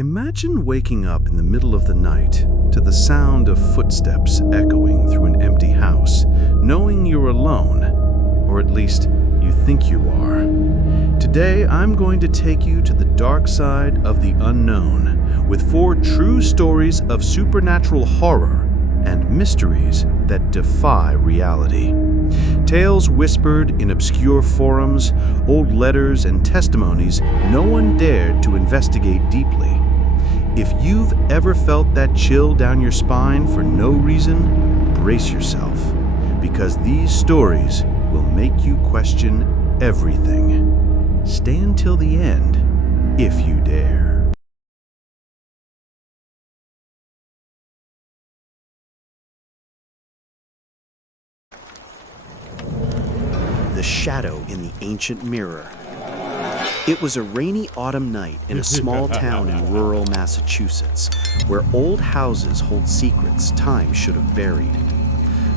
Imagine waking up in the middle of the night to the sound of footsteps echoing through an empty house, knowing you're alone, or at least you think you are. Today, I'm going to take you to the dark side of the unknown with 4 true stories of supernatural horror and mysteries that defy reality. Tales whispered in obscure forums, old letters, and testimonies no one dared to investigate deeply. If you've ever felt that chill down your spine for no reason, brace yourself, because these stories will make you question everything. Stay until the end, if you dare. The shadow in the ancient mirror. It was a rainy autumn night in a small town in rural Massachusetts, where old houses hold secrets time should have buried.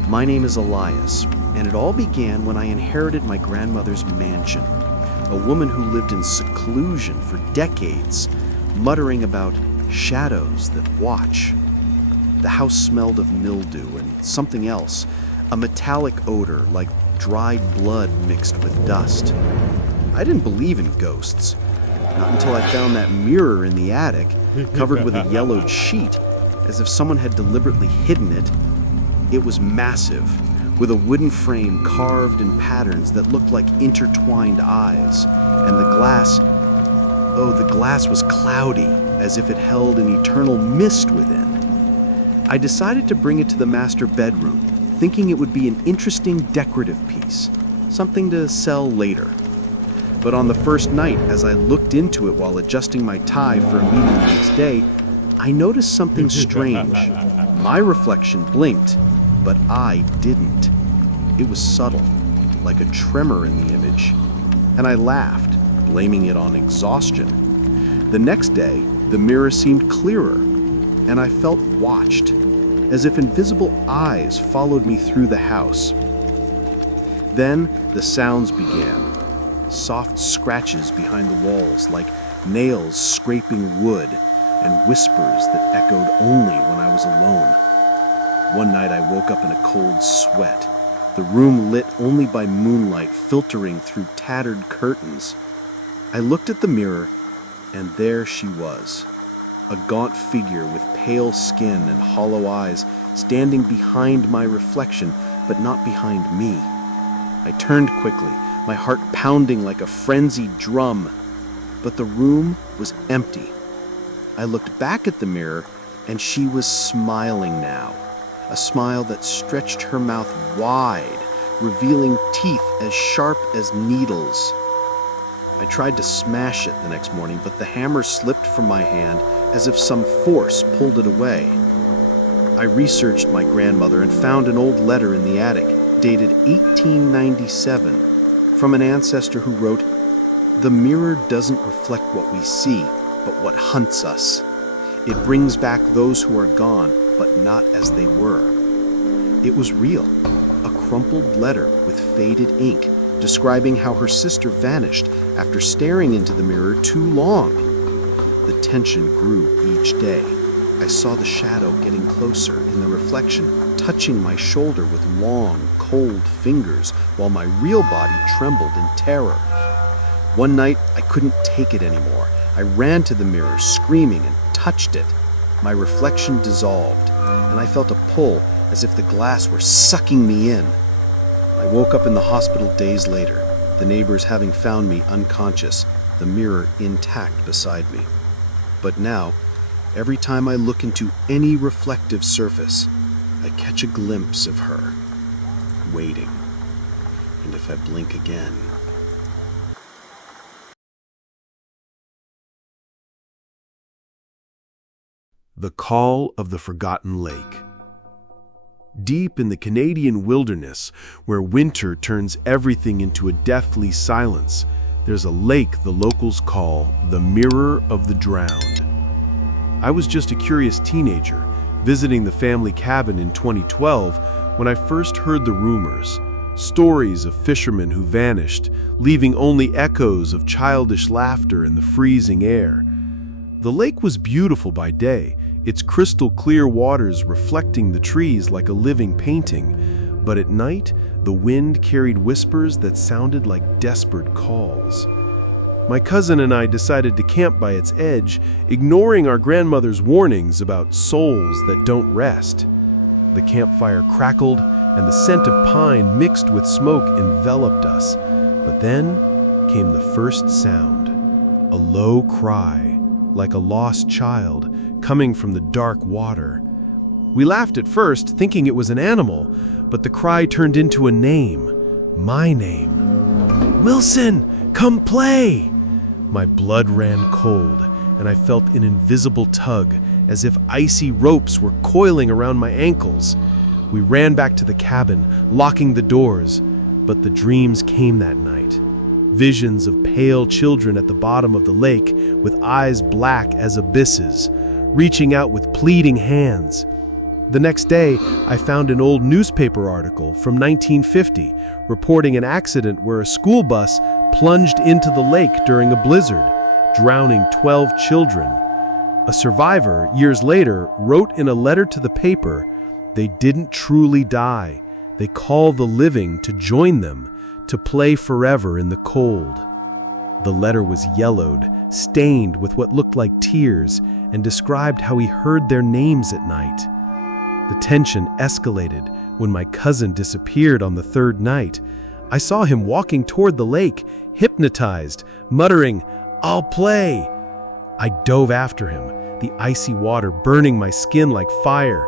My name is Elias, and it all began when I inherited my grandmother's mansion, a woman who lived in seclusion for decades, muttering about shadows that watch. The house smelled of mildew and something else, a metallic odor like dried blood mixed with dust. I didn't believe in ghosts, not until I found that mirror in the attic, covered with a yellowed sheet, as if someone had deliberately hidden it. It was massive, with a wooden frame carved in patterns that looked like intertwined eyes, and the glass was cloudy, as if it held an eternal mist within. I decided to bring it to the master bedroom, thinking it would be an interesting decorative piece, something to sell later. But on the first night, as I looked into it while adjusting my tie for a meeting the next day, I noticed something strange. My reflection blinked, but I didn't. It was subtle, like a tremor in the image, and I laughed, blaming it on exhaustion. The next day, the mirror seemed clearer, and I felt watched, as if invisible eyes followed me through the house. Then the sounds began. Soft scratches behind the walls, like nails scraping wood, and whispers that echoed only when I was alone. One night I woke up in a cold sweat, the room lit only by moonlight filtering through tattered curtains. I looked at the mirror, and there she was, a gaunt figure with pale skin and hollow eyes, standing behind my reflection, but not behind me. I turned quickly, my heart pounding like a frenzied drum, but the room was empty. I looked back at the mirror, and she was smiling now, a smile that stretched her mouth wide, revealing teeth as sharp as needles. I tried to smash it the next morning, but the hammer slipped from my hand as if some force pulled it away. I researched my grandmother and found an old letter in the attic, dated 1897, from an ancestor who wrote, "The mirror doesn't reflect what we see, but what hunts us. It brings back those who are gone, but not as they were." It was real, a crumpled letter with faded ink, describing how her sister vanished after staring into the mirror too long. The tension grew each day. I saw the shadow getting closer in the reflection, touching my shoulder with long, cold fingers, while my real body trembled in terror. One night, I couldn't take it anymore. I ran to the mirror, screaming, and touched it. My reflection dissolved, and I felt a pull as if the glass were sucking me in. I woke up in the hospital days later, the neighbors having found me unconscious, the mirror intact beside me. But now, every time I look into any reflective surface, I catch a glimpse of her, waiting. And if I blink again... The Call of the Forgotten Lake. Deep in the Canadian wilderness, where winter turns everything into a deathly silence, there's a lake the locals call the Mirror of the Drowned. I was just a curious teenager, visiting the family cabin in 2012 when I first heard the rumors, stories of fishermen who vanished, leaving only echoes of childish laughter in the freezing air. The lake was beautiful by day, its crystal clear waters reflecting the trees like a living painting, but at night, the wind carried whispers that sounded like desperate calls. My cousin and I decided to camp by its edge, ignoring our grandmother's warnings about souls that don't rest. The campfire crackled, and the scent of pine mixed with smoke enveloped us. But then came the first sound, a low cry, like a lost child, coming from the dark water. We laughed at first, thinking it was an animal, but the cry turned into a name, my name. "Wilson, come play!" My blood ran cold, and I felt an invisible tug, as if icy ropes were coiling around my ankles. We ran back to the cabin, locking the doors, but the dreams came that night. Visions of pale children at the bottom of the lake, with eyes black as abysses, reaching out with pleading hands. The next day, I found an old newspaper article from 1950 reporting an accident where a school bus plunged into the lake during a blizzard, drowning 12 children. A survivor, years later, wrote in a letter to the paper, "They didn't truly die. They call the living to join them, to play forever in the cold." The letter was yellowed, stained with what looked like tears, and described how he heard their names at night. The tension escalated when my cousin disappeared on the third night. I saw him walking toward the lake, hypnotized, muttering, "I'll play." I dove after him, the icy water burning my skin like fire,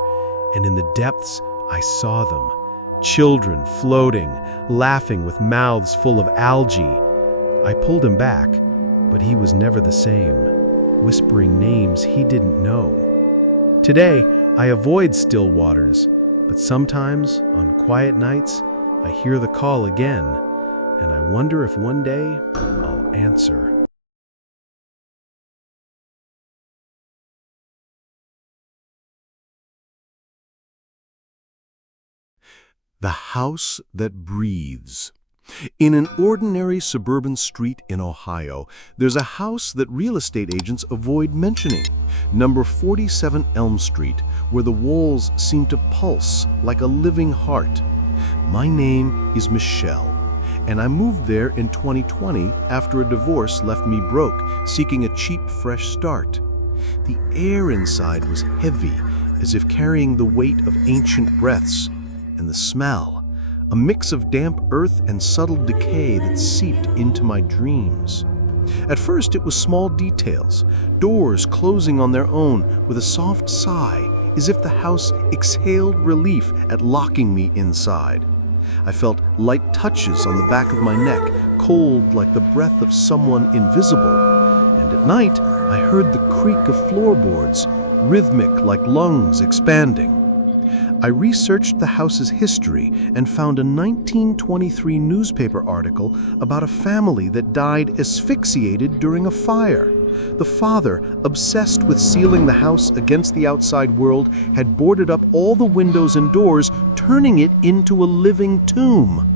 and in the depths I saw them, children floating, laughing with mouths full of algae. I pulled him back, but he was never the same, whispering names he didn't know. Today, I avoid still waters, but sometimes, on quiet nights, I hear the call again, and I wonder if one day I'll answer. The House That Breathes. In an ordinary suburban street in Ohio, there's a house that real estate agents avoid mentioning. Number 47 Elm Street, where the walls seem to pulse like a living heart. My name is Michelle, and I moved there in 2020 after a divorce left me broke, seeking a cheap, fresh start. The air inside was heavy, as if carrying the weight of ancient breaths, and the smell, a mix of damp earth and subtle decay that seeped into my dreams. At first it was small details, doors closing on their own with a soft sigh, as if the house exhaled relief at locking me inside. I felt light touches on the back of my neck, cold like the breath of someone invisible, and at night I heard the creak of floorboards, rhythmic like lungs expanding. I researched the house's history and found a 1923 newspaper article about a family that died asphyxiated during a fire. The father, obsessed with sealing the house against the outside world, had boarded up all the windows and doors, turning it into a living tomb.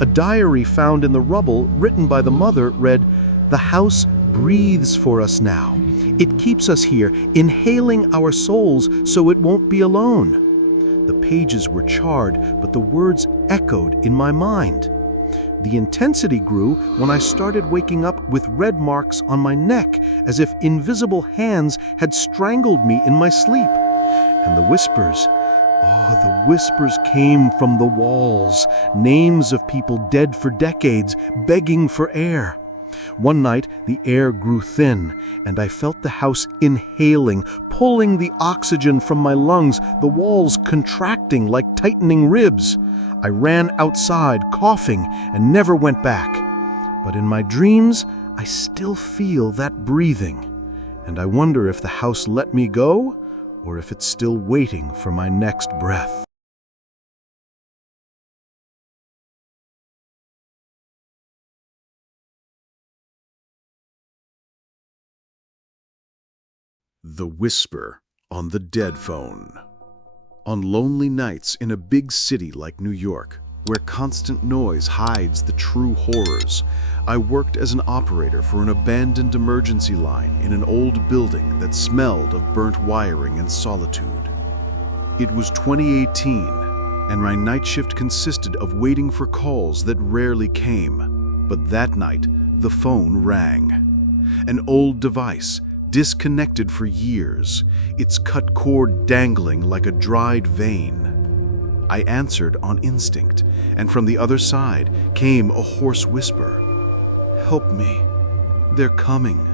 A diary found in the rubble, written by the mother, read, "The house breathes for us now. It keeps us here, inhaling our souls so it won't be alone." The pages were charred, but the words echoed in my mind. The intensity grew when I started waking up with red marks on my neck, as if invisible hands had strangled me in my sleep. And the whispers came from the walls, names of people dead for decades, begging for air. One night, the air grew thin, and I felt the house inhaling, pulling the oxygen from my lungs, the walls contracting like tightening ribs. I ran outside, coughing, and never went back. But in my dreams, I still feel that breathing, and I wonder if the house let me go, or if it's still waiting for my next breath. The Whisper on the Dead Phone. On lonely nights in a big city like New York, where constant noise hides the true horrors. I worked as an operator for an abandoned emergency line in an old building that smelled of burnt wiring and solitude. It was 2018, and my night shift consisted of waiting for calls that rarely came. But that night, the phone rang. An old device, disconnected for years, its cut cord dangling like a dried vein. I answered on instinct, and from the other side came a hoarse whisper. "Help me, they're coming."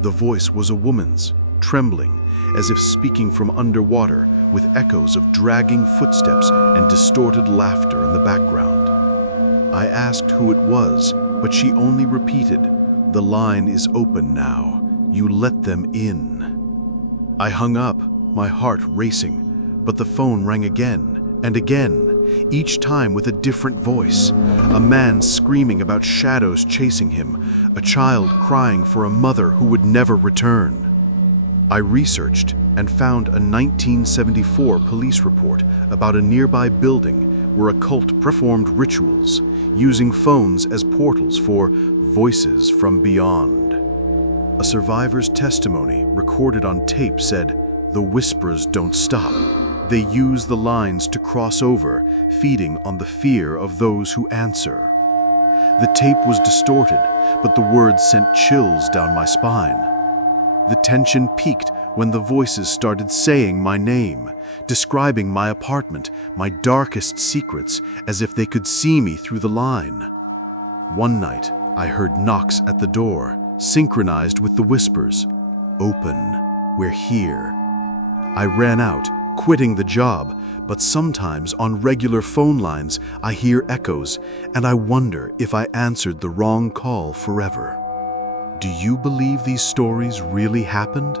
The voice was a woman's, trembling, as if speaking from underwater, with echoes of dragging footsteps and distorted laughter in the background. I asked who it was, but she only repeated, "The line is open now. You let them in." I hung up, my heart racing, but the phone rang again and again, each time with a different voice. A man screaming about shadows chasing him, a child crying for a mother who would never return. I researched and found a 1974 police report about a nearby building where a cult performed rituals, using phones as portals for voices from beyond. A survivor's testimony recorded on tape said, "The whispers don't stop. They use the lines to cross over, feeding on the fear of those who answer." The tape was distorted, but the words sent chills down my spine. The tension peaked when the voices started saying my name, describing my apartment, my darkest secrets, as if they could see me through the line. One night, I heard knocks at the door, synchronized with the whispers. "Open, we're here." I ran out, quitting the job, but sometimes on regular phone lines I hear echoes, and I wonder if I answered the wrong call forever. Do you believe these stories really happened?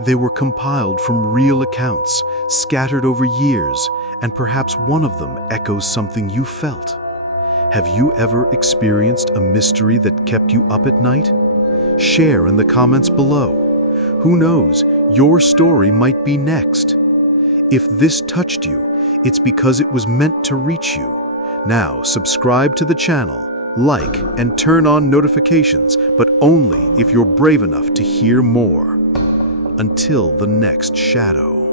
They were compiled from real accounts, scattered over years, and perhaps one of them echoes something you felt. Have you ever experienced a mystery that kept you up at night? Share in the comments below. Who knows, your story might be next. If this touched you, it's because it was meant to reach you. Now, subscribe to the channel, like, and turn on notifications, but only if you're brave enough to hear more. Until the next shadow.